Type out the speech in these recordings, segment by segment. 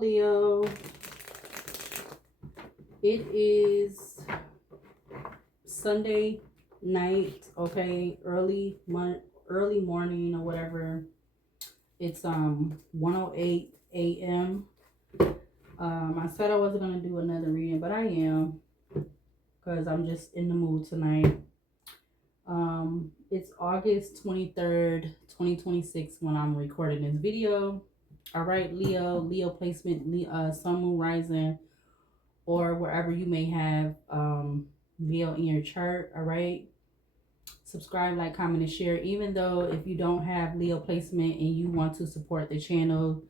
Leo. It is Sunday night, okay, early morning or whatever. It's 1:08 a.m. I said I wasn't gonna do another reading, but I am because I'm just in the mood tonight. It's August 23rd, 2026 when I'm recording this video. All right, Leo placement, Sun, Moon, Rising, or wherever you may have Leo in your chart. All right, subscribe, like, comment, and share. Even though if you don't have Leo placement and you want to support the channel,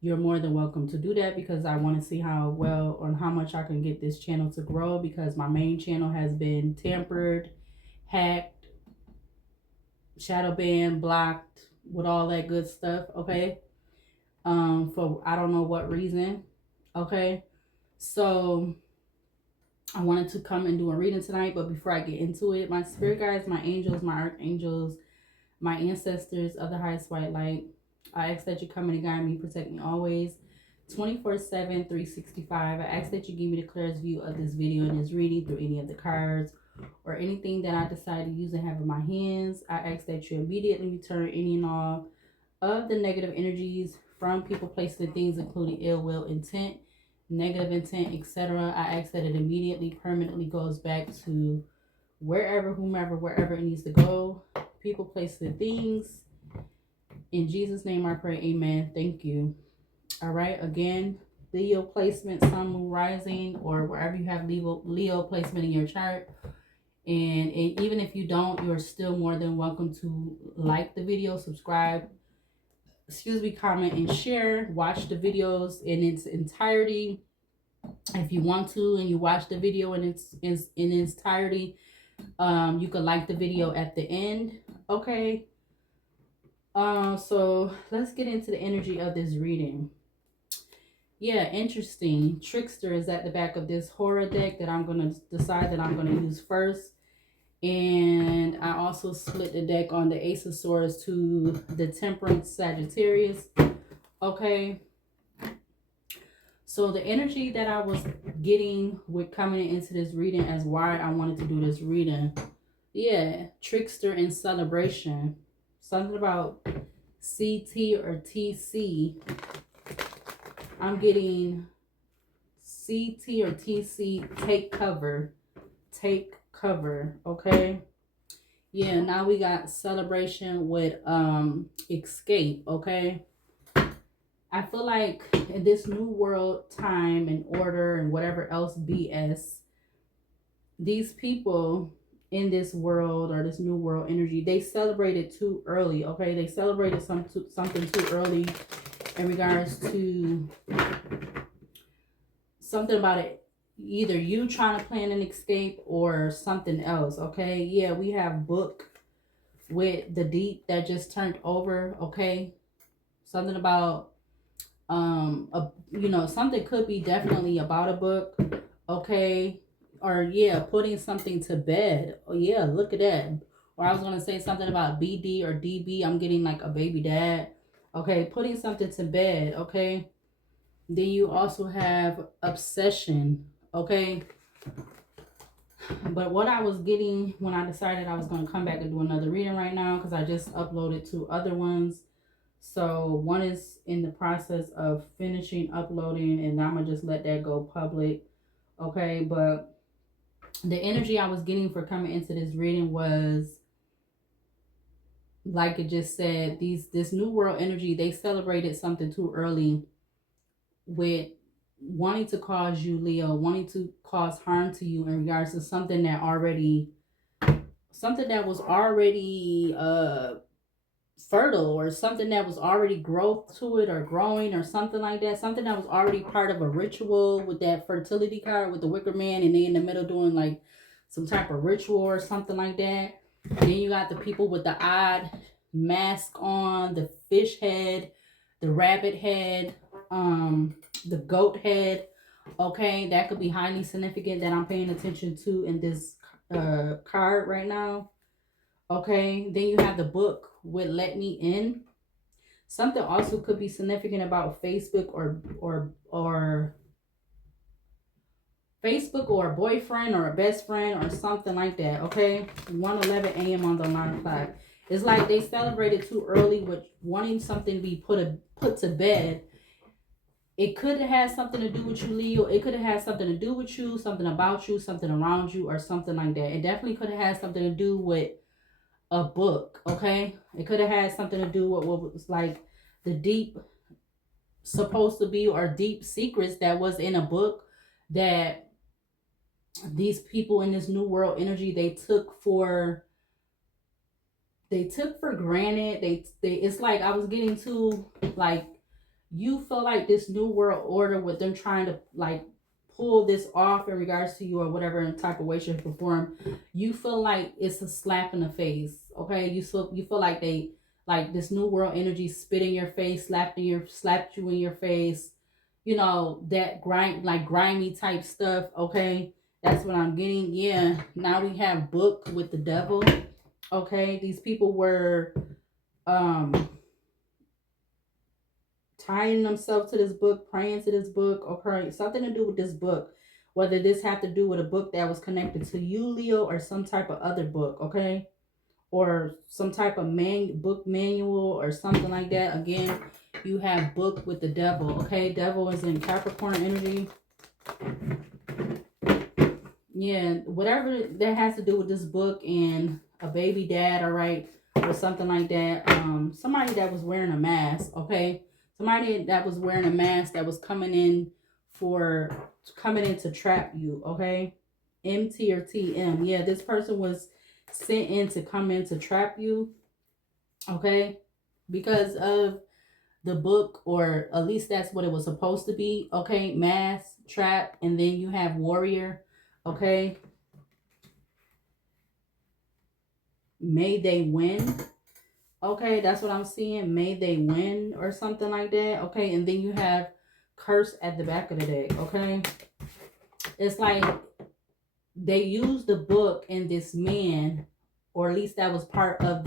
you're more than welcome to do that, because I want to see how well or how much I can get this channel to grow, because my main channel has been tampered, hacked, shadow banned, blocked, with all that good stuff. Okay, for I don't know what reason. Okay, so I wanted to come and do a reading tonight, but before I get into it, my spirit guides, my angels, my archangels, my ancestors of the highest white light, I ask that you come and guide me, protect me always, 24/7, 365. I ask that you give me the clearest view of this video and this reading through any of the cards or anything that I decide to use and have in my hands. I ask that you immediately return any and all of the negative energies from people, places, and things, including ill will, intent, negative intent, etc. I ask that it immediately, permanently goes back to wherever, whomever, wherever it needs to go. People, places, and things. In Jesus' name I pray, amen. Thank you. All right, again, Leo placement, Sun, Moon, Rising, or wherever you have Leo placement in your chart. And even if you don't, you're still more than welcome to like the video, subscribe, comment, and share. Watch the videos in its entirety if you want to, and you watch the video in its entirety. You could like the video at the end. Okay. So let's get into the energy of this reading. Yeah, interesting. Trickster is at the back of this horror deck that I'm gonna decide that I'm gonna use first. And I also split the deck on the Ace of Swords to the Temperance Sagittarius. Okay. So the energy that I was getting with coming into this reading as why I wanted to do this reading. Yeah, Trickster and Celebration. Something about CT or TC. I'm getting CT or TC, take cover. Take cover, okay? Yeah, now we got Celebration with escape, okay? I feel like in this new world, time and order and whatever else BS, these people in this world or this new world energy, they celebrated too early, okay? They celebrated something too early in regards to something about it, either you trying to plan an escape or something else. Okay, yeah, we have book with the deep that just turned over. Okay, something about something could be definitely about a book. Okay, or yeah, putting something to bed. Oh yeah, look at that. Or I was gonna say something about BD or DB. I'm getting like a baby dad. Okay, putting something to bed. Okay, then you also have obsession. Okay, but what I was getting when I decided I was going to come back and do another reading right now, because I just uploaded 2 other ones. So one is in the process of finishing uploading, and I'm going to just let that go public. Okay, but the energy I was getting for coming into this reading was, like it just said, this new world energy, they celebrated something too early with wanting to cause you, Leo, wanting to cause harm to you in regards to something that was already fertile, or something that was already growth to it or growing or something like that, something that was already part of a ritual with that fertility card with the wicker man, and they in the middle doing like some type of ritual or something like that. Then you got the people with the odd mask on, the fish head, the rabbit head, the goat head. Okay, that could be highly significant that I'm paying attention to in this card right now. Okay, then you have the book with Let Me In. Something also could be significant about Facebook or Facebook or a boyfriend or a best friend or something like that. Okay, 1:11 a.m. on the alarm clock. It's like they celebrated too early with wanting something to be put to bed. It could have had something to do with you, Leo. It could have had something to do with you, something about you, something around you, or something like that. It definitely could have had something to do with a book. Okay, it could have had something to do with what was like the deep supposed to be or deep secrets that was in a book that these people in this new world energy they took for granted. They it's like I was getting to like you feel like this new world order with them trying to like pull this off in regards to you or whatever in type of way shape or form. You feel like it's a slap in the face. Okay, you feel like they like this new world energy spit in your face, slapped you in your face. You know that grimy type stuff. Okay, that's what I'm getting. Yeah, now we have book with the devil. Okay, these people were um tying themselves to this book, praying to this book. Okay, something to do with this book. Whether this have to do with a book that was connected to you, Leo, or some type of other book. Okay, or some type of book manual or something like that. Again, you have book with the devil. Okay, devil is in Capricorn energy. Yeah, whatever that has to do with this book and a baby dad, all right, or something like that. Somebody that was wearing a mask, okay, somebody that was wearing a mask that was coming in to trap you, okay. MT or TM, yeah, this person was sent in to come in to trap you, okay, because of the book, or at least that's what it was supposed to be, okay. Mask, trap, and then you have warrior, okay. May they win. Okay, that's what I'm seeing. May they win or something like that. Okay, and then you have curse at the back of the deck. Okay, it's like they used the book and this man, or at least that was part of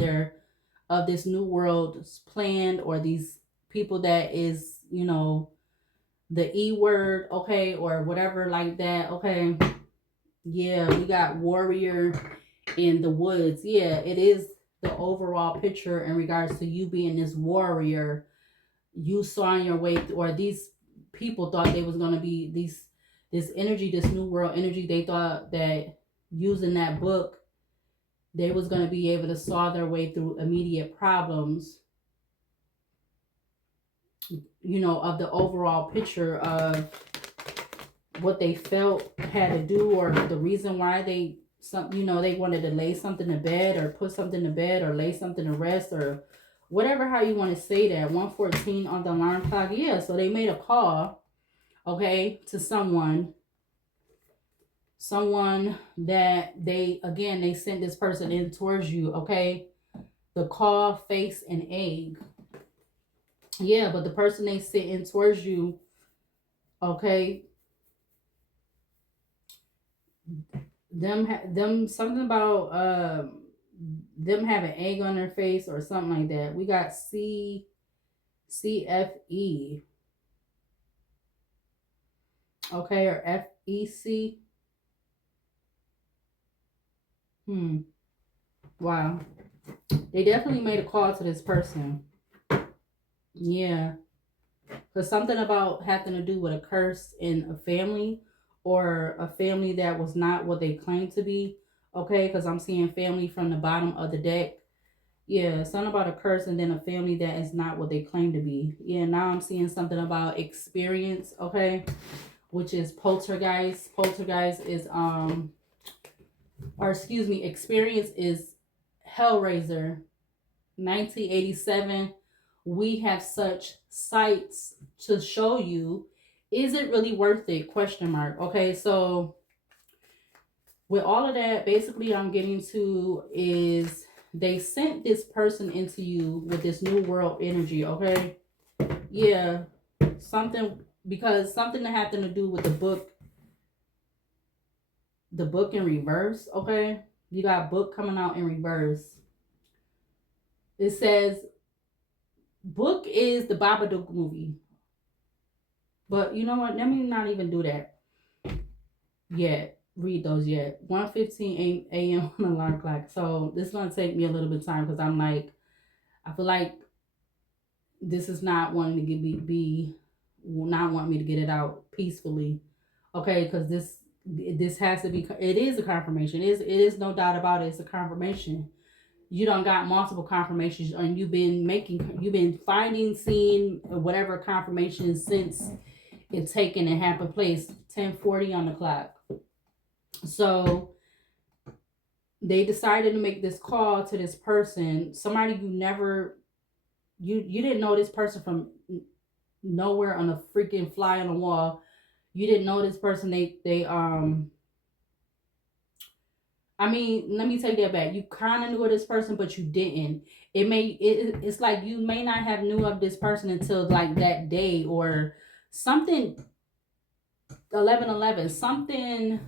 this new world plan, or these people that is the E word. Okay, or whatever like that. Okay, yeah, we got warrior in the woods. Yeah, it is the overall picture in regards to you being this warrior. You saw in your way, or these people thought they was gonna be this energy, this new world energy. They thought that using that book, they was gonna be able to saw their way through immediate problems. Of the overall picture of what they felt had to do, or the reason why they wanted to lay something to bed, or put something to bed, or lay something to rest, or whatever, how you want to say that. 1:14 on the alarm clock. Yeah, so they made a call, okay, to someone that they sent this person in towards you. Okay, the call, face, and egg. Yeah, but the person they sent in towards you, okay, them something about them having egg on their face or something like that. We got CFE, okay, or FEC. Wow. They definitely made a call to this person. Yeah. Because something about having to do with a curse in a family, or a family that was not what they claimed to be. Okay, because I'm seeing family from the bottom of the deck. Yeah, something about a curse and then a family that is not what they claim to be. Yeah, now I'm seeing something about experience, okay, which is poltergeist. Poltergeist is or excuse me, experience is Hellraiser, 1987. We have such sights to show you. Is it really worth it? Question mark. Okay, so with all of that, basically I'm getting to is they sent this person into you with this new world energy, okay? Yeah, something, because something that happened to do with the book in reverse, okay? You got book coming out in reverse. It says Book is the Babadook movie. But you know what? Let me not even do that yet. Read those yet. 1:15 a.m. on the alarm clock. So this is gonna take me a little bit of time because I'm like, I feel like this is not wanting to be not want me to get it out peacefully. Okay, because this has to be, it is a confirmation. It is no doubt about it. It's a confirmation. You don't got multiple confirmations, and you've been finding, seeing whatever confirmation since it taken and happened place. 10:40 on the clock. So they decided to make this call to this person, somebody you never, you didn't know this person from nowhere, on a freaking fly on the wall. You didn't know this person. They I mean, let me take that back. You kind of knew of this person, but you didn't. It's like you may not have knew of this person until like that day or something. 11:11, something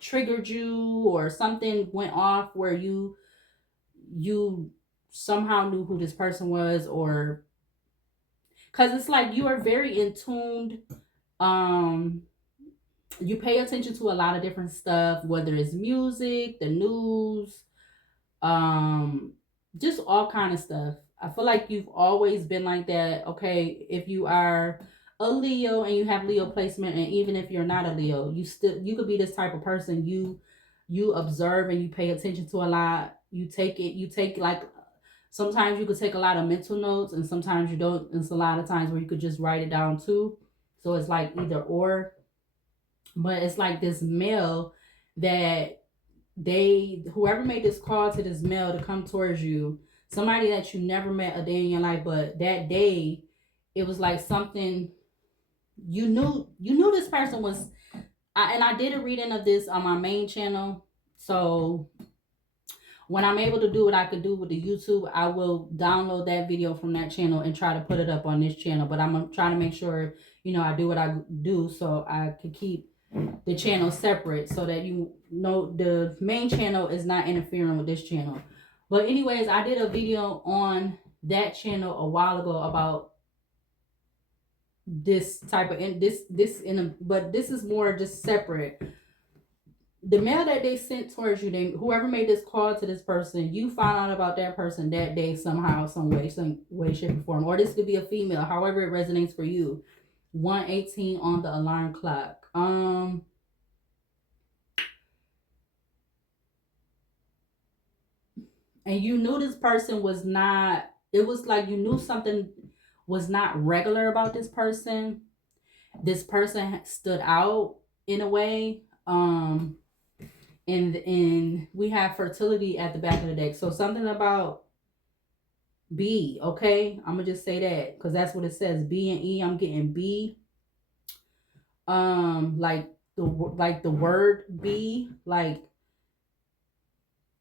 triggered you or something went off where you somehow knew who this person was, or because it's like you are very in tuned. Um, you pay attention to a lot of different stuff, whether it's music, the news, um just all kind of stuff. I feel like you've always been like that. Okay, if you are a Leo and you have Leo placement, and even if you're not a Leo, you could be this type of person. You observe and you pay attention to a lot. You take like, sometimes you could take a lot of mental notes and sometimes you don't. It's a lot of times where you could just write it down too. So it's like either or. But it's like this male that whoever made this call to this male to come towards you, somebody that you never met a day in your life, but that day it was like something, you knew this person was. And I did a reading of this on my main channel. So when I'm able to do what I could do with the YouTube, I will download that video from that channel and try to put it up on this channel. But I'm trying to make sure, I do what I do so I can keep the channel separate, so that you know the main channel is not interfering with this channel. But anyways, I did a video on that channel a while ago about this type of but this is more just separate. The mail that they sent towards you, whoever made this call to this person, you found out about that person that day somehow, some way, shape, or form. Or this could be a female, however it resonates for you. 1:18 on the alarm clock. And you knew this person was not, it was like you knew something was not regular about this person. This person stood out in a way. And we have fertility at the back of the deck. So something about B, okay? I'm gonna just say that because that's what it says. B and E. I'm getting B. Like the word B, like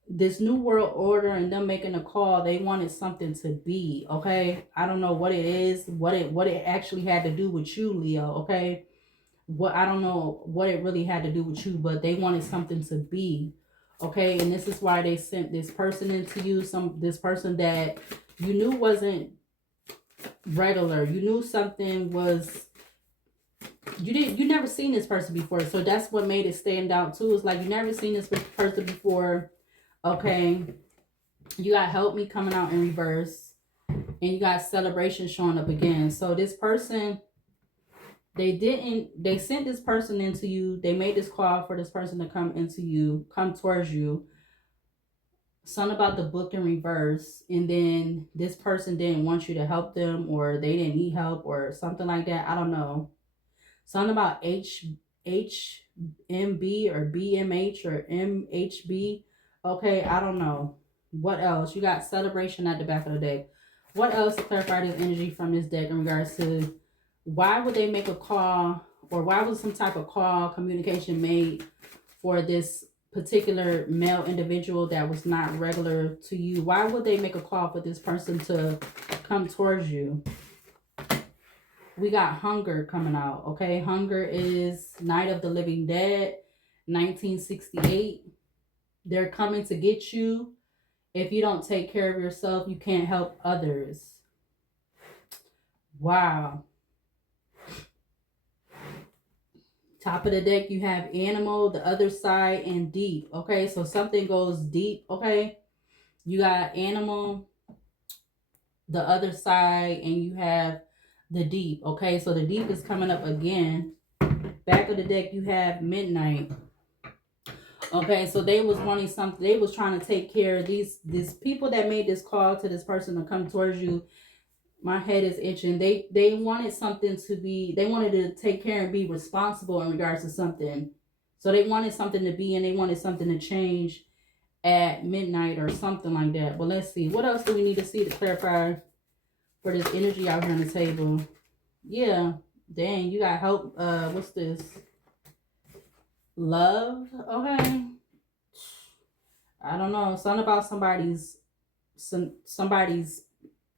this new world order and them making a call. They wanted something to be, okay? I don't know what it is, what it actually had to do with you, Leo, okay? I don't know what it really had to do with you, but they wanted something to be, okay? And this is why they sent this person into you, this person that you knew wasn't regular. You knew something was, you never seen this person before. So that's what made it stand out too. It's like you never seen this person before. Okay, you got help me coming out in reverse, and you got celebration showing up again. So this person, they sent this person into you. They made this call for this person to come towards you. Something about the book in reverse, and then this person didn't want you to help them, or they didn't need help, or something like that. I don't know. Something about HMB or BMH or MHB. Okay, I don't know. What else? You got celebration at the back of the deck. What else to clarify this energy from this deck in regards to why would they make a call, or why was some type of call communication made for this particular male individual that was not regular to you? Why would they make a call for this person to come towards you? We got Hunger coming out, okay? Hunger is Night of the Living Dead, 1968. They're coming to get you. If you don't take care of yourself, you can't help others. Wow. Top of the deck, you have animal, the other side, and deep. Okay, so something goes deep. Okay, you got animal, the other side, and you have the deep. Okay, so the deep is coming up again. Back of the deck, you have midnight. Okay, so they was wanting something. They was trying to take care of these people that made this call to this person to come towards you. My head is itching. They wanted something to be. They wanted to take care and be responsible in regards to something. So they wanted something to be, and they wanted something to change at midnight or something like that. But let's see. What else do we need to see to clarify for this energy out here on the table? Yeah. Dang, you got help. What's this? Love. Okay. I don't know. Something about somebody's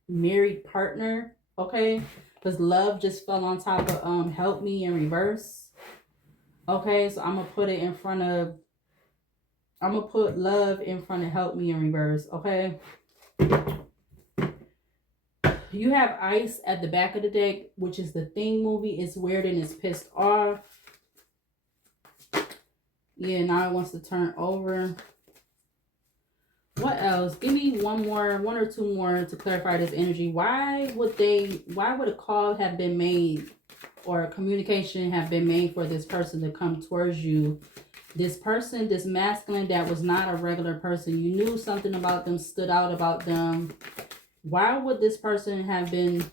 married partner. Okay. Because love just fell on top of help me in reverse. Okay, so I'm gonna put love in front of help me in reverse. Okay. You have ice at the back of the deck, which is the Thing movie. It's weird and it's pissed off. Yeah, now it wants to turn over. What else? Give me one or two more to clarify this energy. Why would a call have been made or communication have been made for this person to come towards you? This person, this masculine that was not a regular person. You knew something about them, stood out about them. Why would this person have been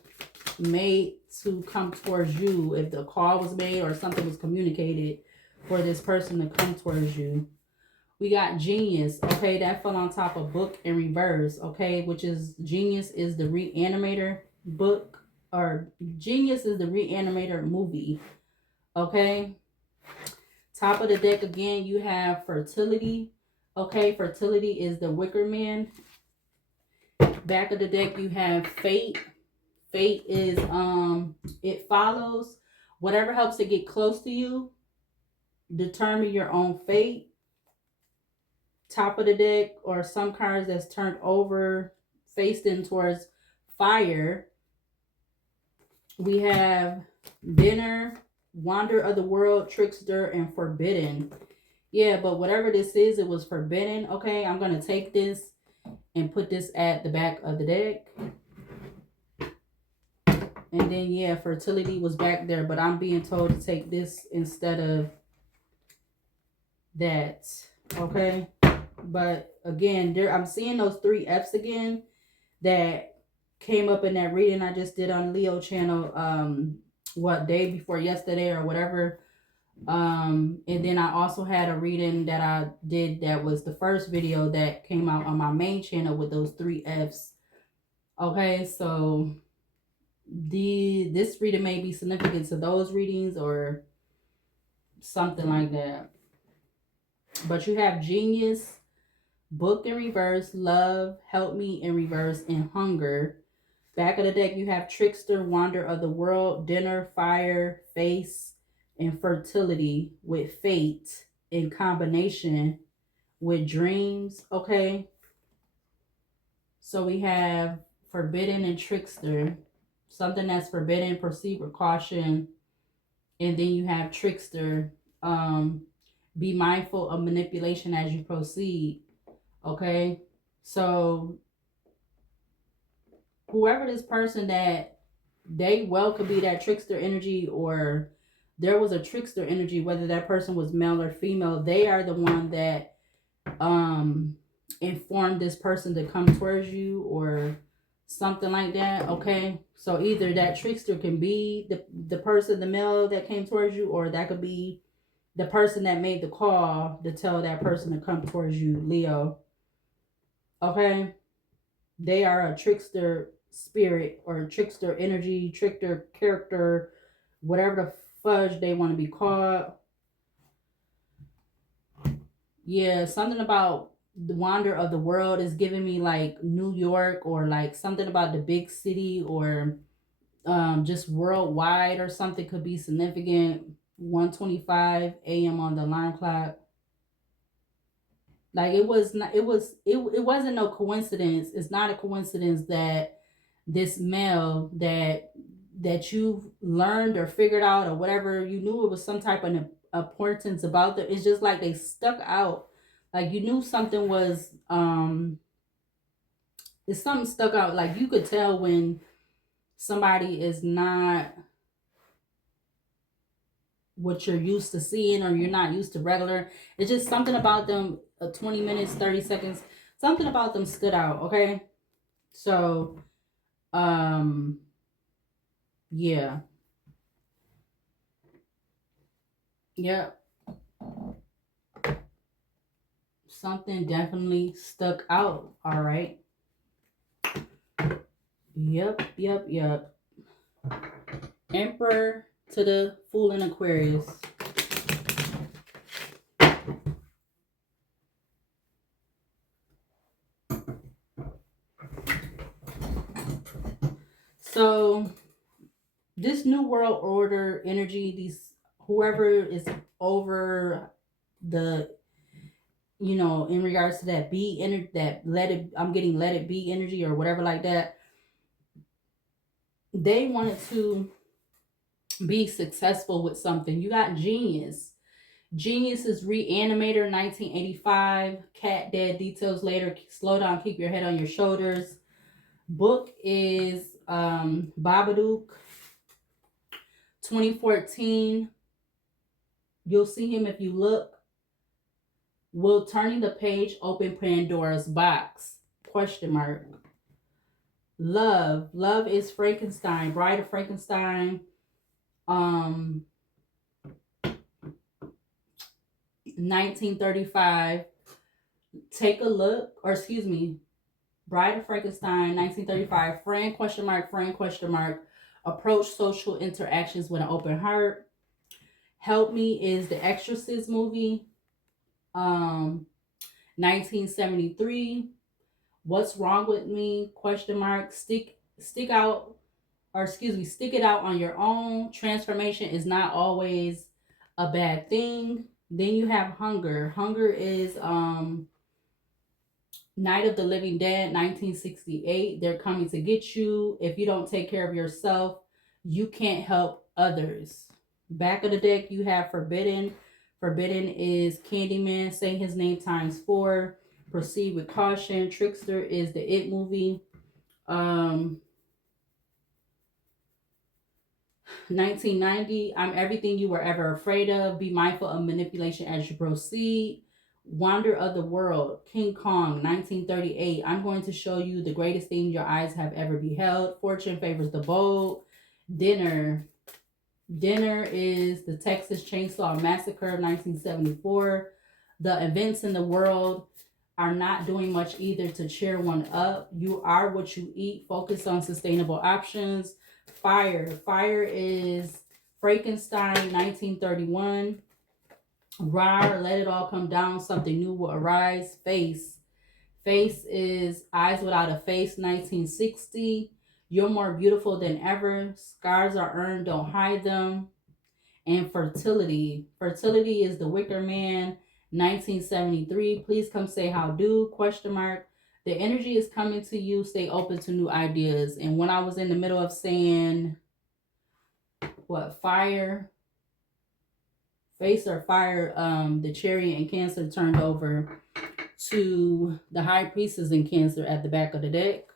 made to come towards you if the call was made or something was communicated for this person to come towards you? We got Genius. Okay, that fell on top of Book in reverse. Okay, which is Genius is the Reanimator book, or Genius is the Reanimator movie. Okay. Top of the deck again, you have Fertility. Okay, Fertility is the Wicker Man. Back of the deck, you have Fate. Fate is it follows. Whatever helps to get close to you, determine your own fate. Top of the deck, or some cards that's turned over, faced in towards fire. We have Dinner, Wander of the World, Trickster, and Forbidden. Yeah, but whatever this is, it was forbidden. Okay, I'm going to take this and put this at the back of the deck. And then, yeah, Fertility was back there, but I'm being told to take this instead of that. Okay, but again, I'm seeing those three F's again that came up in that reading I just did on Leo channel, day before yesterday or whatever. And then I also had a reading that I did that was the first video that came out on my main channel with those three F's. Okay, so this reading may be significant to those readings or something like that. But you have Genius, Book in reverse, Love, Help Me in reverse, and Hunger. Back of the deck, you have Trickster, Wander of the World, Dinner, Fire, Face, and Fertility with Fate in combination with Dreams. Okay. So we have Forbidden and Trickster. Something that's forbidden, proceed with caution. And then you have Trickster. Be mindful of manipulation as you proceed. Okay. So whoever this person that they well could be that trickster energy, or there was a trickster energy, whether that person was male or female, they are the one that informed this person to come towards you or something like that. Okay, so either that trickster can be the person, the male that came towards you, or that could be the person that made the call to tell that person to come towards you, Leo. Okay, they are a trickster spirit or trickster energy, trickster character, whatever the fudge they want to be called. Yeah, something about the Wander of the World is giving me like New York, or like something about the big city, or just worldwide or something could be significant. 1:25 a.m. on the alarm clock. Like it wasn't no coincidence. It's not a coincidence that this male that that you learned or figured out or whatever, you knew it was some type of importance about them. It's just like they stuck out. Like you knew something was it's something stuck out. Like you could tell when somebody is not what you're used to seeing or you're not used to regular. It's just something about them, 20 minutes, 30 seconds, something about them stood out, okay? So, um, yeah. Yep. Something definitely stuck out, all right? Yep. Emperor to the Fool in Aquarius. So this new world order energy, these whoever is over the, in regards to that be energy, that let it, I'm getting let it be energy or whatever like that. They wanted to be successful with something. You got Genius. Genius is Reanimator 1985. Cat Dead Details Later. Slow Down, Keep Your Head on Your Shoulders. Book is Babadook 2014. You'll see him if you look. Will turning the page open Pandora's box? Question mark. Love. Love is Frankenstein. Bride of Frankenstein. 1935. Take a look, or excuse me, Bride of Frankenstein, 1935. Friend, question mark, friend, question mark. Approach social interactions with an open heart. Help Me is the Exorcist movie, 1973. What's Wrong with Me, question mark. Stick out, or excuse me, stick it out on your own. Transformation is not always a bad thing. Then you have Hunger. Hunger is Night of the Living Dead, 1968. They're coming to get you. If you don't take care of yourself, you can't help others. Back of the deck, you have Forbidden. Forbidden is Candyman, saying his name times 4. Proceed with caution. Trickster is the It movie. 1990, I'm Everything You Were Ever Afraid of. Be mindful of manipulation as you proceed. Wonder of the World, King Kong, 1938. I'm going to show you the greatest thing your eyes have ever beheld. Fortune favors the bold. Dinner. Dinner is the Texas Chainsaw Massacre of 1974. The events in the world are not doing much either to cheer one up. You are what you eat. Focus on sustainable options. Fire. Fire is Frankenstein, 1931. Rar, Let It All Come Down, Something New Will Arise. Face. Face is Eyes Without a Face, 1960. You're More Beautiful Than Ever. Scars Are Earned, Don't Hide Them. And Fertility. Fertility is The Wicker Man, 1973. Please come say how do, question mark. The energy is coming to you. Stay open to new ideas. And when I was in the middle of saying, fire, face or fire, the Chariot in Cancer turned over to the High Priestess in Cancer at the back of the deck.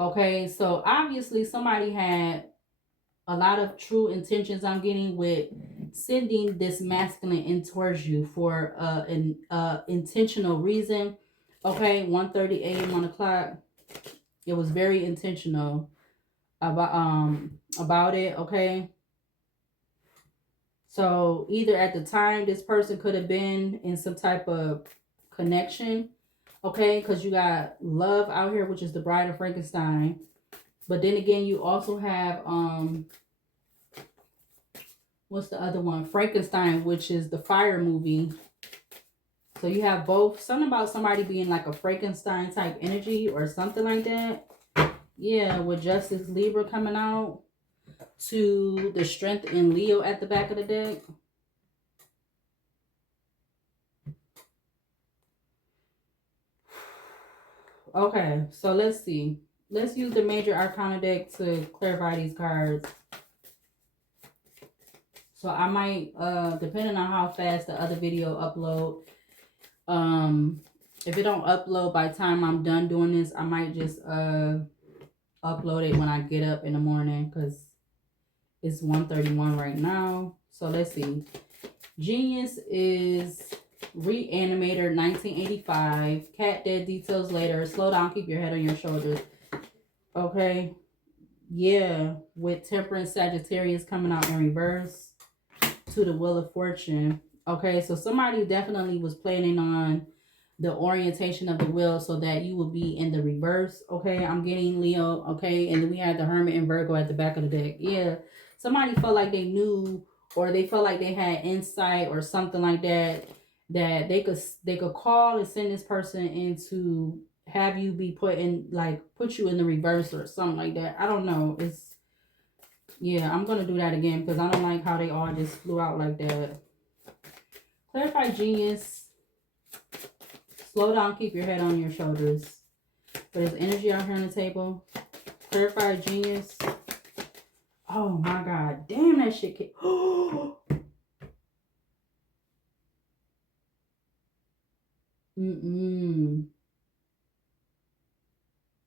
Okay, so obviously somebody had a lot of true intentions, I'm getting, with sending this masculine in towards you for an intentional reason. Okay, 1:30 a.m. on the clock. It was very intentional about it. Okay, so either at the time this person could have been in some type of connection. Okay, because you got Love out here, which is the Bride of Frankenstein. But then again, you also have what's the other one? Frankenstein, which is the Fire movie. So you have both. Something about somebody being like a Frankenstein type energy or something like that. Yeah, with Justice Libra coming out to the Strength in Leo at the back of the deck. Okay, so let's see. let's use the Major Arcana deck to clarify these cards. So I might, depending on how fast the other video upload, if it don't upload by the time I'm done doing this, I might just upload it when I get up in the morning, because it's 1:31 right now. So let's see. Genius is Reanimator 1985. Cat dead, details later. Slow down, keep your head on your shoulders. Okay. Yeah. With Temperance Sagittarius coming out in reverse to the Wheel of Fortune. Okay. So somebody definitely was planning on the orientation of the wheel so that you will be in the reverse. Okay. I'm getting Leo. Okay. And then we had the Hermit and Virgo at the back of the deck. Yeah. Somebody felt like they knew, or they felt like they had insight or something like that, that they could call and send this person in to have you be put in, like put you in the reverse or something like that. I don't know. It's, yeah, I'm gonna do that again because I don't like how they all just flew out like that. Clarify Genius. Slow down, keep your head on your shoulders. There's energy out here on the table. Clarify Genius. Oh my God. Damn, that shit came.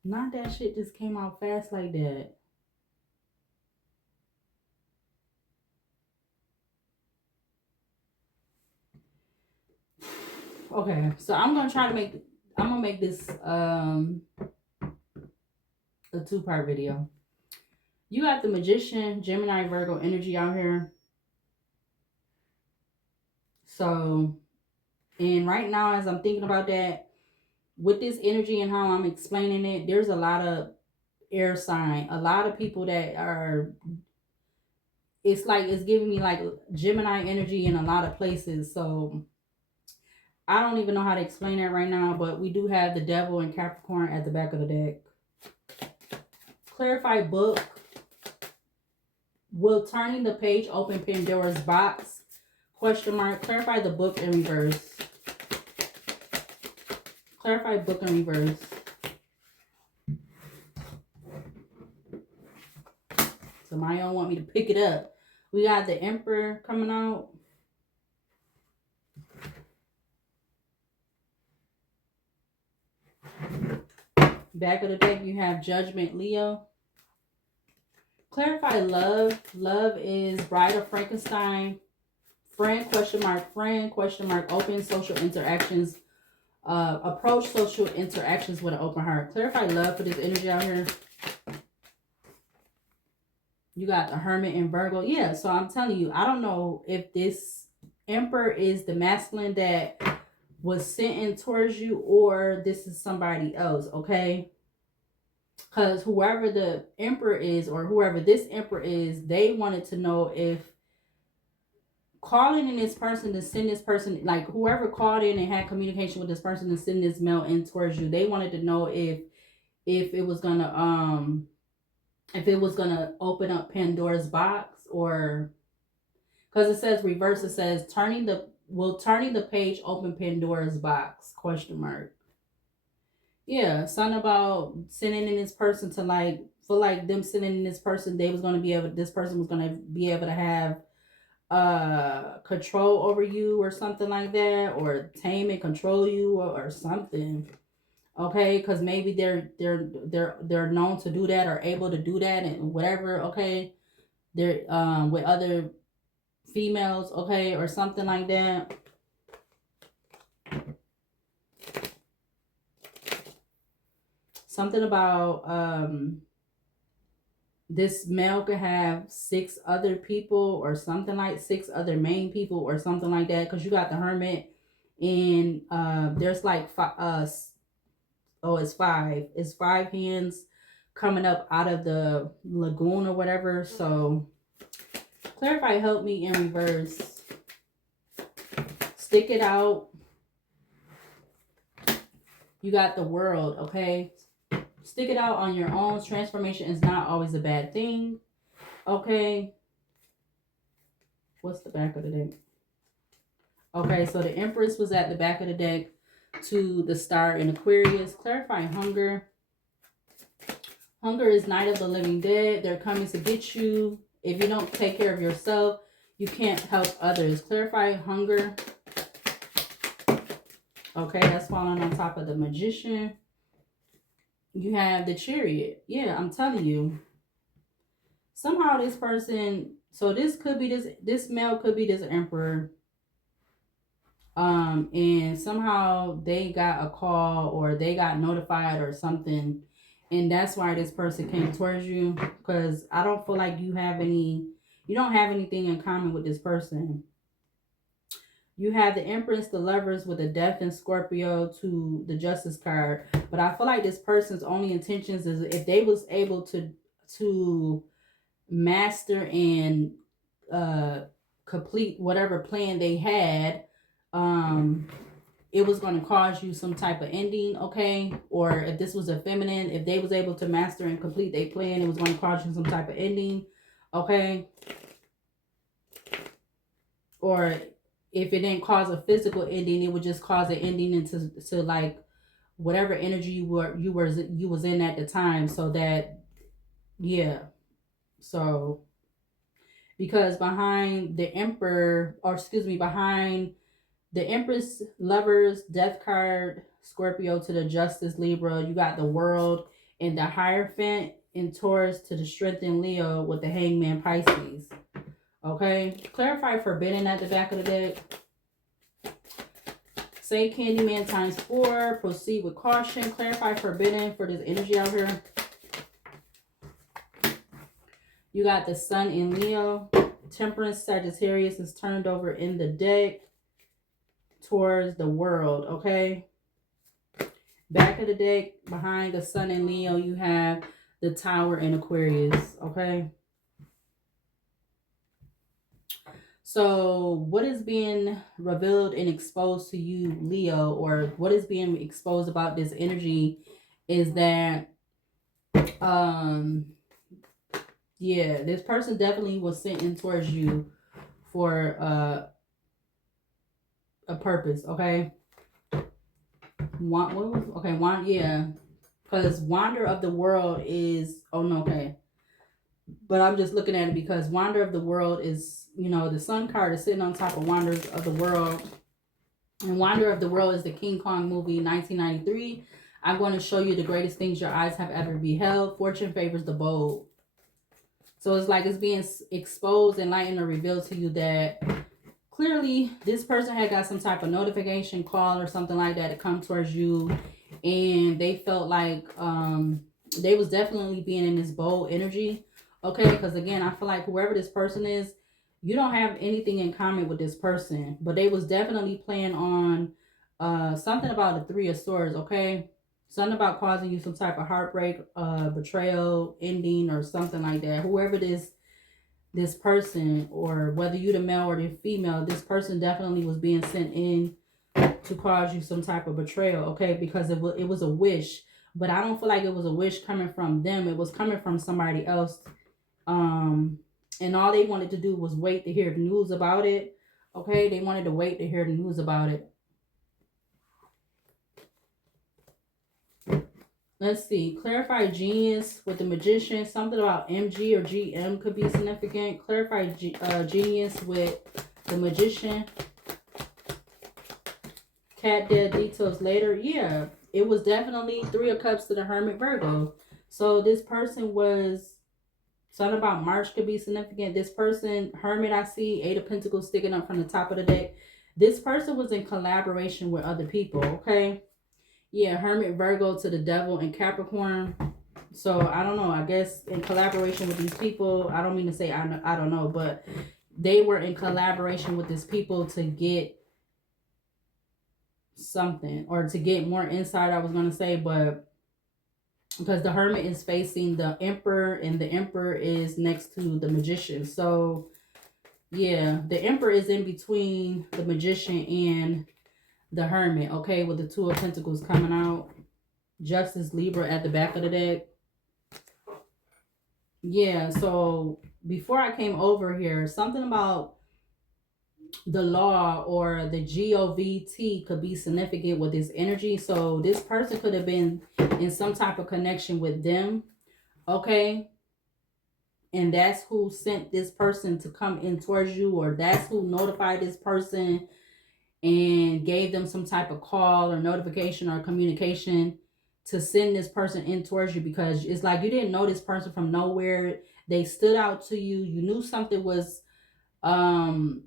Not that shit just came out fast like that. Okay, so I'm gonna make this a 2-part video. You got the Magician, Gemini, Virgo energy out here. So, and right now as I'm thinking about that, with this energy and how I'm explaining it, there's a lot of air sign, a lot of people that are, it's like it's giving me like Gemini energy in a lot of places. So I don't even know how to explain that right now, but we do have the Devil and Capricorn at the back of the deck. Clarify book. Will turning the page open Pandora's box? Question mark. Clarify the book in reverse. Clarify book in reverse. Somebody don't want me to pick it up. We got the Emperor coming out. Back of the deck, you have Judgment, Leo. Clarify love. Love is Bride of Frankenstein. Friend, question mark, friend, question mark, open social interactions. Approach social interactions with an open heart. Clarify love for this energy out here. You got the Hermit and Virgo. Yeah, so I'm telling you, I don't know if this Emperor is the masculine that was sent in towards you, or this is somebody else, okay? Because whoever the Emperor is, or whoever this Emperor is, they wanted to know if calling in this person to send this person, like whoever called in and had communication with this person to send this mail in towards you, they wanted to know if it was gonna open up Pandora's box, or because it says reverse, it says turning the page open Pandora's box, question mark. Yeah, something about sending in this person to like, for like them sending in this person, this person was gonna be able to have control over you or something like that, or tame and control you, or something. Okay, because maybe they're known to do that or able to do that and whatever. Okay, they're with other females, okay, or something like that. Something about this male could have 6 other people, or something, like 6 other main people or something like that, because you got the Hermit and there's like it's 5. It's 5 hands coming up out of the lagoon or whatever. So clarify, help me in reverse. Stick it out. You got the World, okay? Stick it out on your own. Transformation is not always a bad thing, okay? What's the back of the deck? Okay, so the Empress was at the back of the deck to the Star in Aquarius. Clarify hunger. Hunger is Night of the Living Dead. They're coming to get you. If you don't take care of yourself, you can't help others. Clarify hunger. Okay, that's falling on top of the Magician. You have the Chariot. Yeah, I'm telling you. Somehow this person, so this could be this male could be this emperor. And somehow they got a call or they got notified or something, and that's why this person came towards you, because I don't feel like you don't have anything in common with this person. You have the Empress, the Lovers with a Death and Scorpio to the Justice card, but I feel like this person's only intentions is if they was able to master and uh complete whatever plan they had, um it was going to cause you some type of ending, okay? Or if this was a feminine, if they was able to master and complete their plan, it was going to cause you some type of ending, okay? Or if it didn't cause a physical ending, it would just cause an ending into like whatever energy you was in at the time, so that, yeah. So because behind the Emperor, or excuse me, behind the Empress, Lovers, Death card, Scorpio to the Justice, Libra, you got the World and the Hierophant in Taurus to the Strength in Leo with the Hangman, Pisces. Okay, clarify Forbidden at the back of the deck. Say Candyman times 4. Proceed with caution. Clarify Forbidden for this energy out here. You got the Sun in Leo. Temperance, Sagittarius is turned over in the deck towards the World, okay? Back of the deck, behind the Sun in Leo, you have the Tower in Aquarius, okay? So what is being revealed and exposed to you, Leo, or what is being exposed about this energy is that, yeah, this person definitely was sent in towards you for a purpose, okay? Yeah. Because Wander of the World is, oh no, okay. But I'm just looking at it because Wander of the World is, the Sun card is sitting on top of Wander of the World. And Wander of the World is the King Kong movie, 1993. I'm going to show you the greatest things your eyes have ever beheld. Fortune favors the bold. So it's like it's being exposed, enlightened, or revealed to you that clearly this person had got some type of notification, call, or something like that to come towards you. And they felt like they was definitely being in this bold energy. Okay, because again, I feel like whoever this person is, you don't have anything in common with this person. But they was definitely playing on something about the Three of Swords, okay? Something about causing you some type of heartbreak, betrayal, ending, or something like that. Whoever this person, or whether you the male or the female, this person definitely was being sent in to cause you some type of betrayal, okay? Because it was a wish. But I don't feel like it was a wish coming from them. It was coming from somebody else. And all they wanted to do was wait to hear the news about it. Okay, they wanted to wait to hear the news about it. Let's see. Clarify Genius with the Magician. Something about MG or GM could be significant. Clarify Genius with the Magician. Cat dead details later. Yeah, it was definitely Three of Cups to the Hermit, Virgo. So this person was, something about March could be significant. This person, Hermit, I see 8 of Pentacles sticking up from the top of the deck. This person was in collaboration with other people, okay? Yeah, Hermit, Virgo to the Devil and Capricorn. So I don't know, I guess in collaboration with these people, I don't mean to say I don't know, but they were in collaboration with these people to get something, or to get more insight, I was going to say, but because the Hermit is facing the Emperor and the Emperor is next to the Magician. So yeah, the Emperor is in between the Magician and the Hermit, okay, with the Two of Pentacles coming out. Justice, Libra at the back of the deck. Yeah, so before I came over here, something about the law or the GOVT could be significant with this energy. So this person could have been in some type of connection with them. Okay. And that's who sent this person to come in towards you, or that's who notified this person and gave them some type of call or notification or communication to send this person in towards you, because it's like you didn't know this person from nowhere. They stood out to you. You knew something was um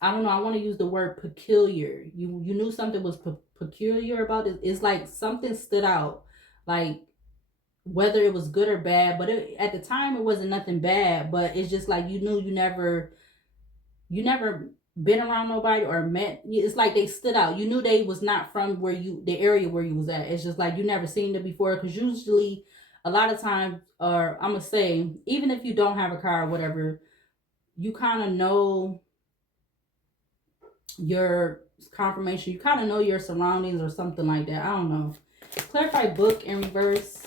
I don't know, I want to use the word peculiar. You knew something was peculiar about it. It's like something stood out. Like whether it was good or bad, but at the time it wasn't nothing bad, but it's just like you knew you never been around nobody or met. It's like they stood out. You knew they was not from where you the area where you was at. It's just like you never seen them before, because usually a lot of times, or I'm gonna say, even if you don't have a car or whatever, you kind of know your confirmation. You kind of know your surroundings or something like that. I don't know. Clarify book in reverse.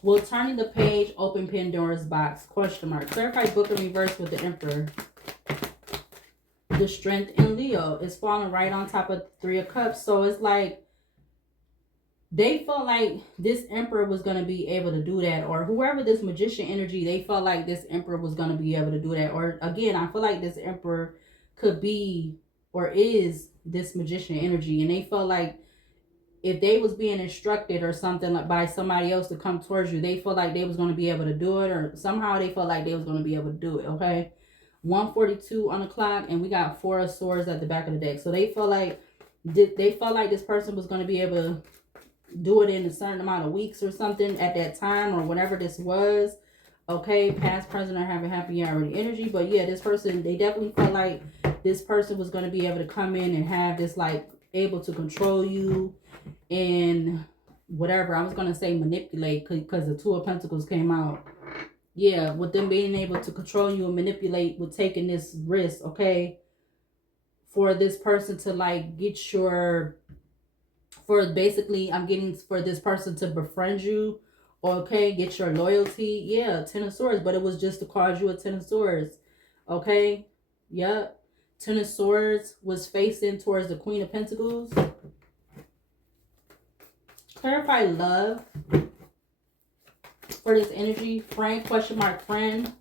Will turning the page open Pandora's box? Question mark. Clarify book in reverse with the Emperor. The strength in Leo is falling right on top of Three of Cups. So it's like they felt like this Emperor was going to be able to do that, or whoever this magician energy, they felt like this Emperor was going to be able to do that. Or again, I feel like this Emperor could be or is this magician energy, and they felt like if they was being instructed or something like by somebody else to come towards you, they felt like they was going to be able to do it, or somehow they felt like they was going to be able to do it. Okay, 142 on the clock, and we got Four of Swords at the back of the deck. So they felt like this person was going to be able to do it in a certain amount of weeks or something at that time or whatever this was. Okay, past, present, or having happy already energy. But yeah, this person, they definitely felt like this person was going to be able to come in and have this, like, able to control you and whatever. I was going to say manipulate, because the Two of Pentacles came out. Yeah, with them being able to control you and manipulate with taking this risk, okay, for this person to like get your, for basically I'm getting for this person to befriend you, okay, get your loyalty. Yeah, Ten of Swords, but it was just to cause you a Ten of Swords. Okay, yep. Ten of Swords was facing towards the Queen of Pentacles. Clarify love for this energy. Friend, question mark, friend.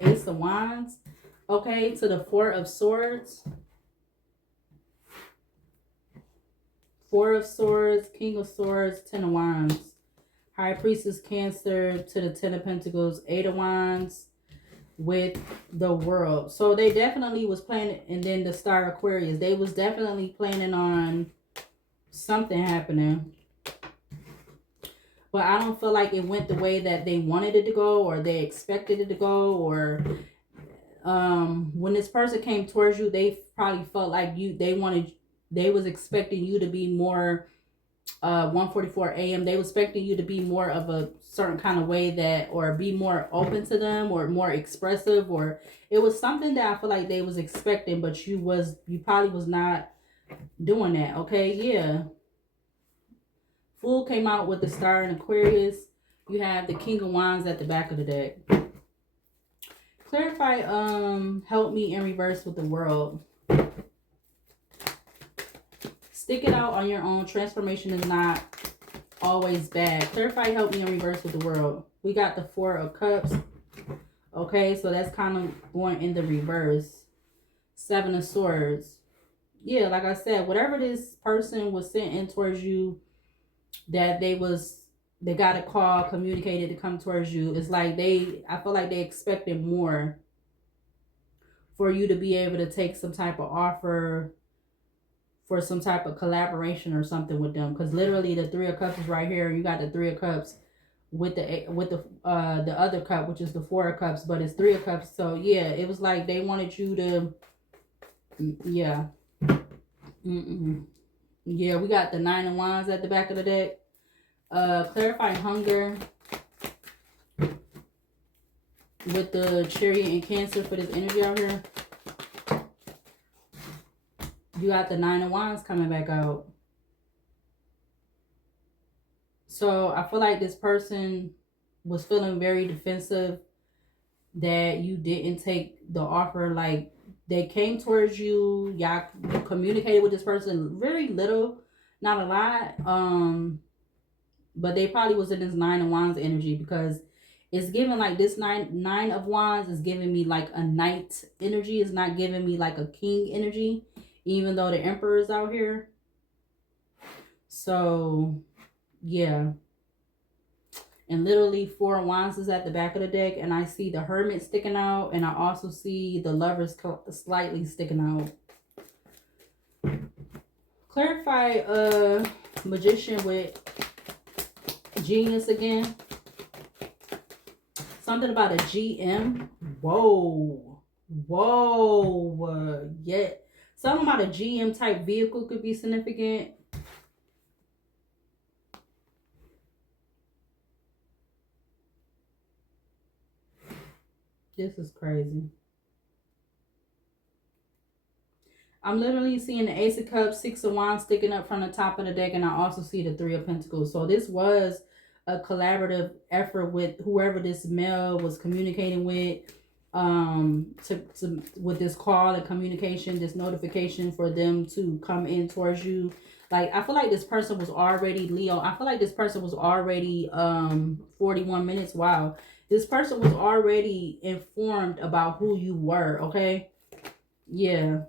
Ace of Wands. Okay, to the Four of Swords. Four of Swords, King of Swords, Ten of Wands. High Priestess, Cancer, to the Ten of Pentacles, Eight of Wands with the World. So they definitely was planning, and then the Star Aquarius. They was definitely planning on something happening. But I don't feel like it went the way that they wanted it to go, or they expected it to go, or when this person came towards you, they probably felt like they was expecting you to be more 1:44 a.m. They were expecting you to be more of a certain kind of way, that, or be more open to them, or more expressive, or it was something that I feel like they was expecting, but you probably was not doing that. Okay, yeah. Fool came out with the Star in Aquarius. You have the King of Wands at the back of the deck. Clarify help me in reverse with the World. Stick it out on your own. Transformation is not always bad. Clarify help me in reverse with the World. We got the Four of Cups. Okay, so that's kind of going in the reverse. Seven of Swords. Yeah, like I said, whatever this person was sent in towards you, that they got a call, communicated to come towards you. It's like I feel like they expected more for you to be able to take some type of offer for some type of collaboration or something with them. Because literally the Three of Cups is right here. You got the Three of Cups with the other cup, which is the Four of Cups, but it's Three of Cups. So yeah, it was like they wanted you to, yeah. Yeah, we got the Nine of Wands at the back of the deck. Clarify hunger with the Chariot and Cancer for this energy out here. You got the Nine of Wands coming back out. So I feel like this person was feeling very defensive that you didn't take the offer. Like they came towards you, you communicated with this person very little, not a lot. but they probably was in this Nine of Wands energy, because it's giving like this nine of Wands is giving me like a knight energy. It's not giving me like a king energy, even though the Emperor is out here. So yeah. And literally Four of Wands is at the back of the deck, and I see the Hermit sticking out, and I also see the Lovers slightly sticking out. Clarify Magician with Genius again. Something about a GM. Whoa. Whoa. Yeah. Something about a GM type vehicle could be significant. This is crazy. I'm literally seeing the Ace of Cups, Six of Wands sticking up from the top of the deck, and I also see the Three of Pentacles. So this was a collaborative effort with whoever this male was communicating with, with this call and communication, this notification for them to come in towards you. Like, I feel like this person was already, Leo, I feel like this person was already 41 minutes. Wow. This person was already informed about who you were, okay? Yeah.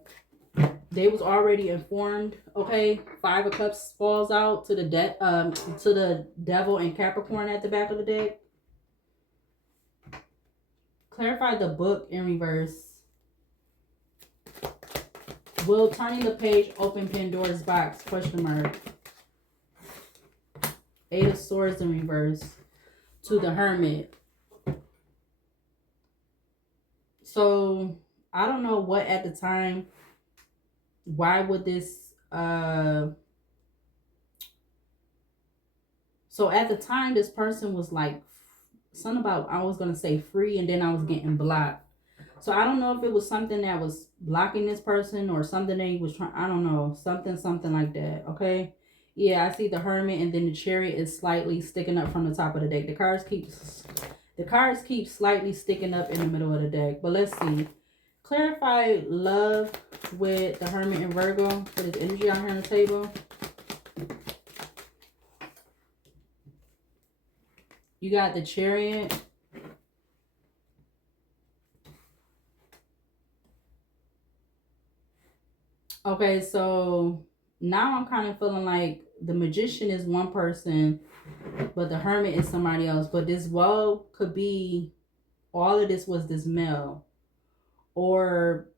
They was already informed, okay? Five of Cups falls out to the to the Devil and Capricorn at the back of the deck. Clarify the Book in reverse. Will turning the page open Pandora's box? Question mark. Eight of Swords in reverse to the Hermit. So I don't know what at the time. Why would this so at the time this person was like something about, I was gonna say free, and then I was getting blocked. So I don't know if it was something that was blocking this person or something that he was trying, I don't know, something like that. Okay. Yeah, I see the Hermit, and then the Chariot is slightly sticking up from the top of the deck. The cards keep slightly sticking up in the middle of the deck. But let's see. Clarify love with the Hermit and Virgo for this energy out here on the table. You got the Chariot. Okay, so now I'm kind of feeling like the Magician is one person, but the Hermit is somebody else. But this could be, all of this was this male. Or,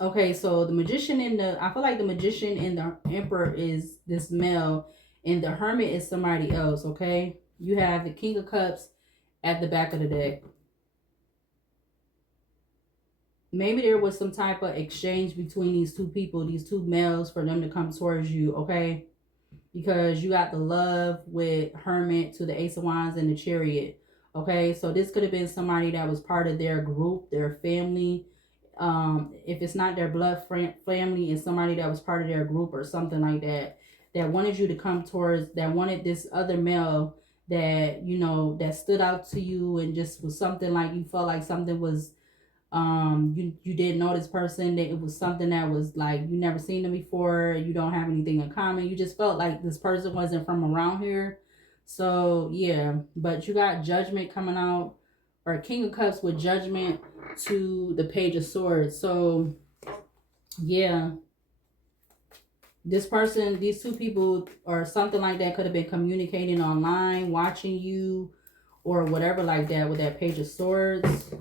okay, so the Magician I feel like the Magician and the Emperor is this male, and the Hermit is somebody else, okay? You have the King of Cups at the back of the deck. Maybe there was some type of exchange between these two people, these two males, for them to come towards you, okay? Because you got the Love with Hermit to the Ace of Wands and the Chariot, okay? So this could have been somebody that was part of their group, their family. If it's not their blood family, it's somebody that was part of their group or something like that, that wanted you to come towards, that wanted this other male that, you know, that stood out to you, and just was something like you felt like something was, you didn't know this person, that it was something that was like you never seen them before, you don't have anything in common, you just felt like this person wasn't from around here. So yeah, but you got Judgment coming out, or King of Cups with Judgment to the Page of Swords. So yeah, this person, these two people or something like that could have been communicating online, watching you, or whatever like that with that Page of Swords.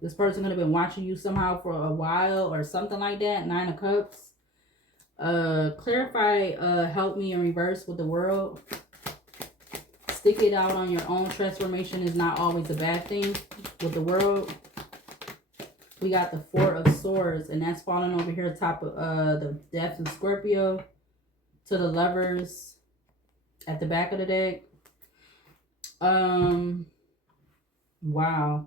This person could have been watching you somehow for a while or something like that. Nine of Cups. Clarify help me in reverse with the World. Stick it out on your own. Transformation is not always a bad thing with the World. We got the Four of Swords, and that's falling over here top of the Death of Scorpio to the Lovers at the back of the deck. Wow.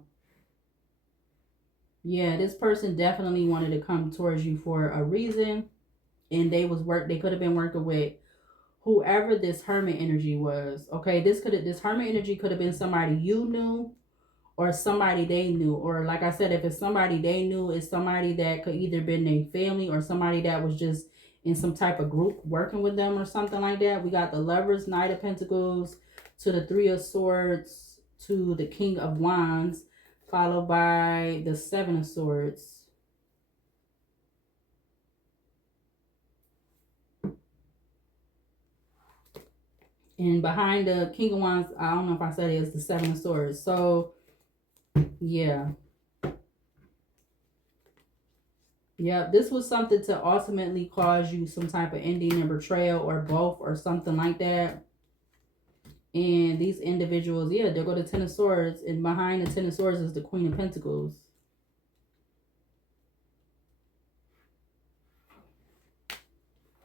Yeah, this person definitely wanted to come towards you for a reason, and they could have been working with whoever this Hermit energy was. Okay, this Hermit energy could have been somebody you knew, or somebody they knew, or like I said, if it's somebody they knew, it's somebody that could either been their family or somebody that was just in some type of group working with them or something like that. We got the Lovers, Knight of Pentacles, to the Three of Swords, to the King of Wands, followed by the Seven of Swords. And behind the King of Wands, I don't know if I said it, is the Seven of Swords. So, yeah. Yeah, this was something to ultimately cause you some type of ending and betrayal or both or something like that. And these individuals, yeah, they'll go to Ten of Swords. And behind the Ten of Swords is the Queen of Pentacles.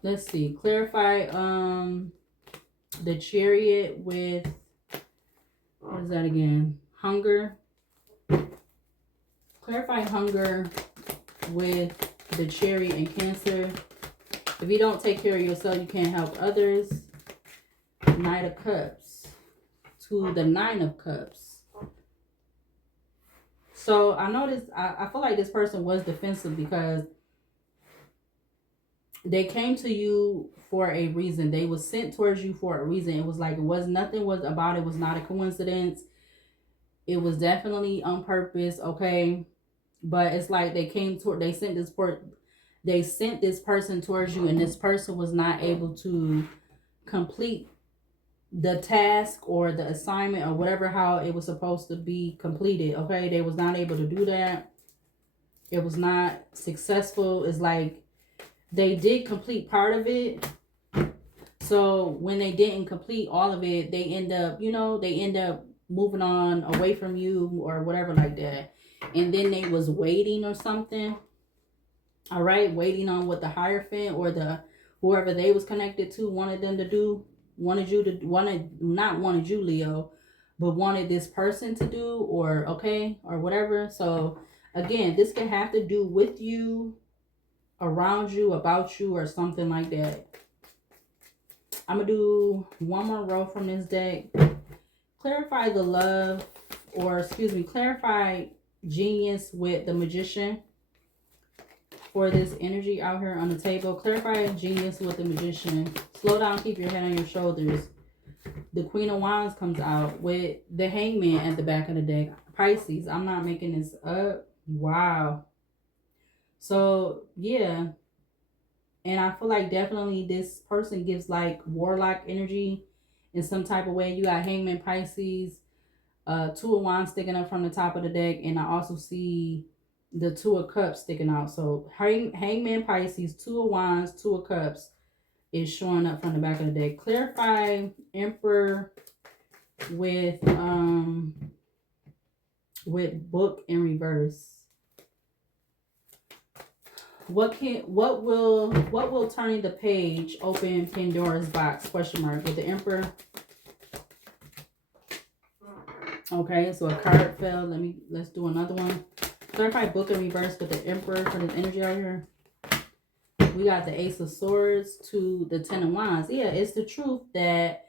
Let's see. Clarify the Chariot with, what is that again? Hunger. Clarify hunger with the Chariot and Cancer. If you don't take care of yourself, you can't help others. Knight of Cups to the Nine of Cups. So I noticed, I feel like this person was defensive because they came to you for a reason. They was sent towards you for a reason. It was like, nothing was about it was not a coincidence. It was definitely on purpose, okay? But it's like they sent this person towards you, and this person was not able to complete the task or the assignment or whatever, how it was supposed to be completed, okay? They was not able to do that. It was not successful. It's like they did complete part of it. So when they didn't complete all of it, they end up moving on away from you or whatever like that. And then they was waiting or something. All right, waiting on what the Hierophant or the whoever they was connected to wanted them to do. Not wanted you, Leo, but wanted this person to do, or okay, or whatever. So again, this can have to do with you, around you, about you, or something like that. I'm gonna do one more row from this deck. Clarify the love, or excuse me, clarify Genius with the Magician for this energy out here on the table. Clarify Genius with the Magician. Slow down, keep your head on your shoulders. The Queen of Wands comes out with the Hangman at the back of the deck. Pisces, I'm not making this up. Wow. So, yeah. And I feel like definitely this person gives like warlock energy in some type of way. You got Hangman, Pisces, Two of Wands sticking up from the top of the deck. And I also see the Two of Cups sticking out. So Hangman, Pisces, Two of Wands, Two of Cups is showing up from the back of the deck. Clarify Emperor with Book in reverse. What will turning the page open Pandora's box? Question mark with the Emperor. Okay, so a card fell. Let's do another one. Clarify Book in reverse with the Emperor for this energy out here. We got the Ace of Swords to the Ten of Wands. Yeah, it's the truth that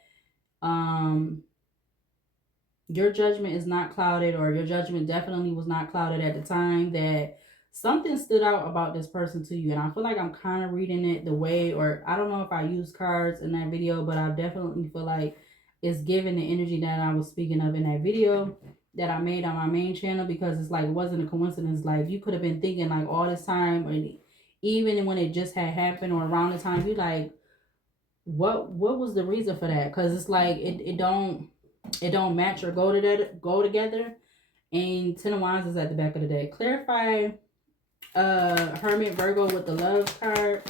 your judgment is not clouded, or your judgment definitely was not clouded at the time that something stood out about this person to you. And I feel like I'm kind of reading it the way, or I don't know if I used cards in that video, but I definitely feel like it's giving the energy that I was speaking of in that video that I made on my main channel, because it's like, it wasn't a coincidence. Like, you could have been thinking like all this time, or even when it just had happened, or around the time, you like, what was the reason for that? Because it's like it don't match or go together. And Ten of Wands is at the back of the deck. Clarify Hermit, Virgo with the Love card.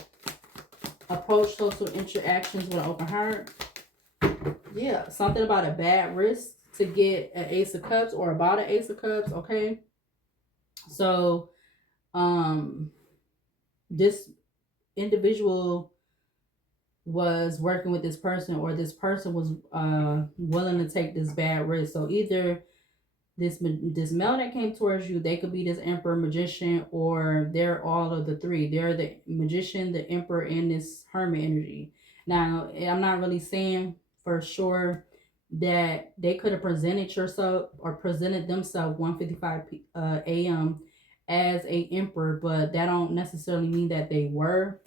Approach social interactions with an open heart. Yeah, something about a bad risk to get an Ace of Cups, or about an Ace of Cups. Okay, so this individual was working with this person, or this person was willing to take this bad risk. So either this male that came towards you, they could be this Emperor, Magician, or they're all of the three. They're the Magician, the Emperor, and this Hermit energy. Now, I'm not really saying for sure that they could have presented themselves 1:55 a.m. as a Emperor, but that don't necessarily mean that they were.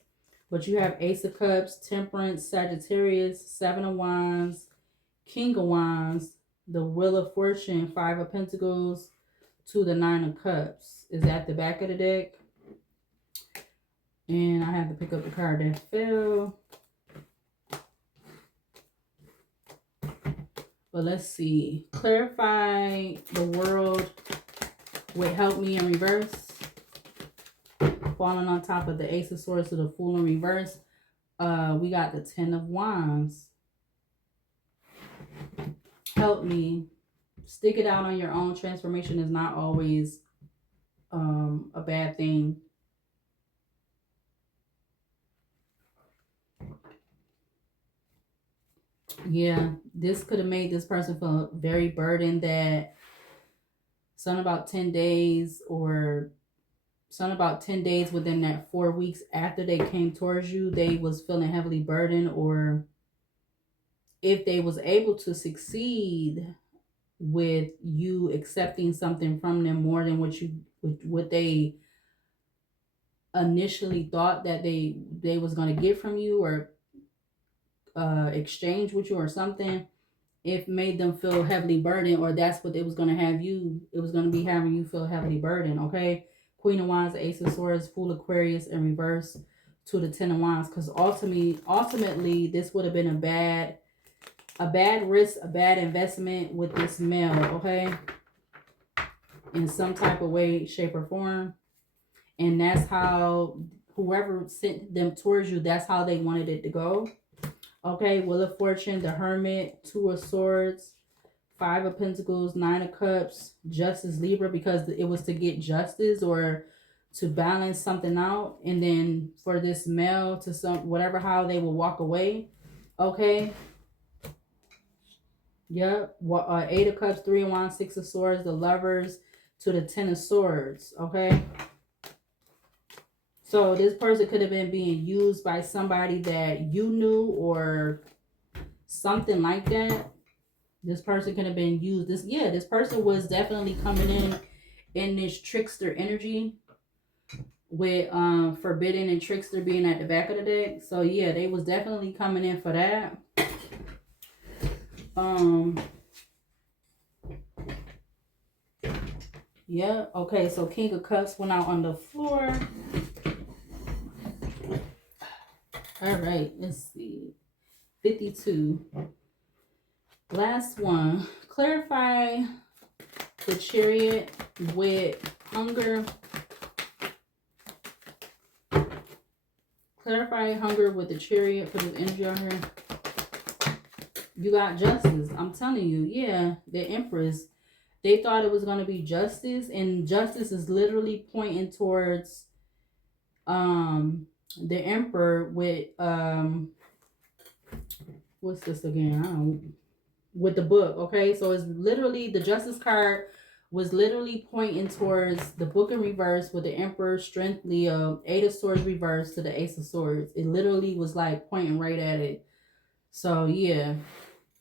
But you have Ace of Cups, Temperance, Sagittarius, Seven of Wands, King of Wands, the Wheel of Fortune, Five of Pentacles, to the Nine of Cups. Is at the back of the deck. And I have to pick up the card that fell. But let's see. Clarify the world with Help Me in reverse. Falling on top of the Ace of Swords to the Fool in reverse. We got the Ten of Wands. Help me. Stick it out on your own. Transformation is not always a bad thing. Yeah, this could have made this person feel very burdened, that something about 10 days or something about 10 days within that 4 weeks after they came towards you, they was feeling heavily burdened, or if they was able to succeed with you accepting something from them more than what they initially thought that they was going to get from you, or exchange with you or something, it made them feel heavily burdened, or that's what it was going to have you, it was going to be having you feel heavily burdened. Okay, Queen of Wands, Ace of Swords, Fool, Aquarius in reverse to the Ten of Wands, because ultimately this would have been a bad risk, a bad investment with this male. Okay, in some type of way, shape, or form. And that's how whoever sent them towards you, that's how they wanted it to go. Okay, Wheel of Fortune, the Hermit, Two of Swords, Five of Pentacles, Nine of Cups, Justice, Libra, because it was to get justice or to balance something out. And then for this male to whatever how they will walk away. Okay. Yep. Eight of Cups, Three of Wands, Six of Swords, the Lovers to the Ten of Swords. Okay. So this person could have been being used by somebody that you knew or something like that. This person could have been used. This person was definitely coming in this trickster energy with Forbidden and Trickster being at the back of the deck. So yeah, they was definitely coming in for that. Yeah, okay, so King of Cups went out on the floor. All right, let's see. 52. Last one. Clarify the Chariot with hunger. Clarify hunger with the Chariot. Put this energy on here. You got Justice. I'm telling you. Yeah, the Empress. They thought it was going to be Justice. And Justice is literally pointing towards the Emperor with what's this again? With the book. Okay, so it's literally the Justice card was literally pointing towards the book in reverse with the Emperor, Strength, Leo, Eight of Swords reverse to the Ace of Swords. It literally was like pointing right at it. So yeah,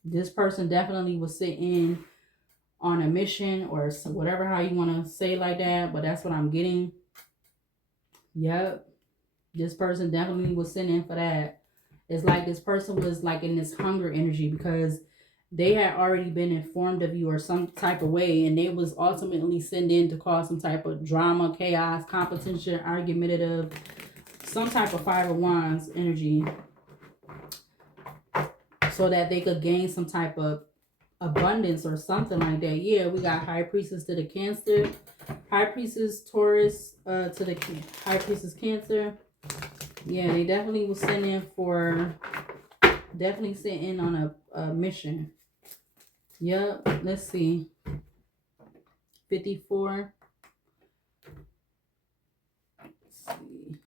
this person definitely was sitting on a mission or whatever how you want to say like that, but that's what I'm getting. Yep, this person definitely was sitting in for that. It's like this person was like in this hunger energy because they had already been informed of you or some type of way, and they was ultimately sent in to cause some type of drama, chaos, competition, argumentative, some type of Five of Wands energy, so that they could gain some type of abundance or something like that. Yeah, we got High Priestess to the Cancer, High Priestess Taurus to the High Priestess Cancer. Yeah, they definitely was sent in on a mission. Yep, let's see. 54. Let's see.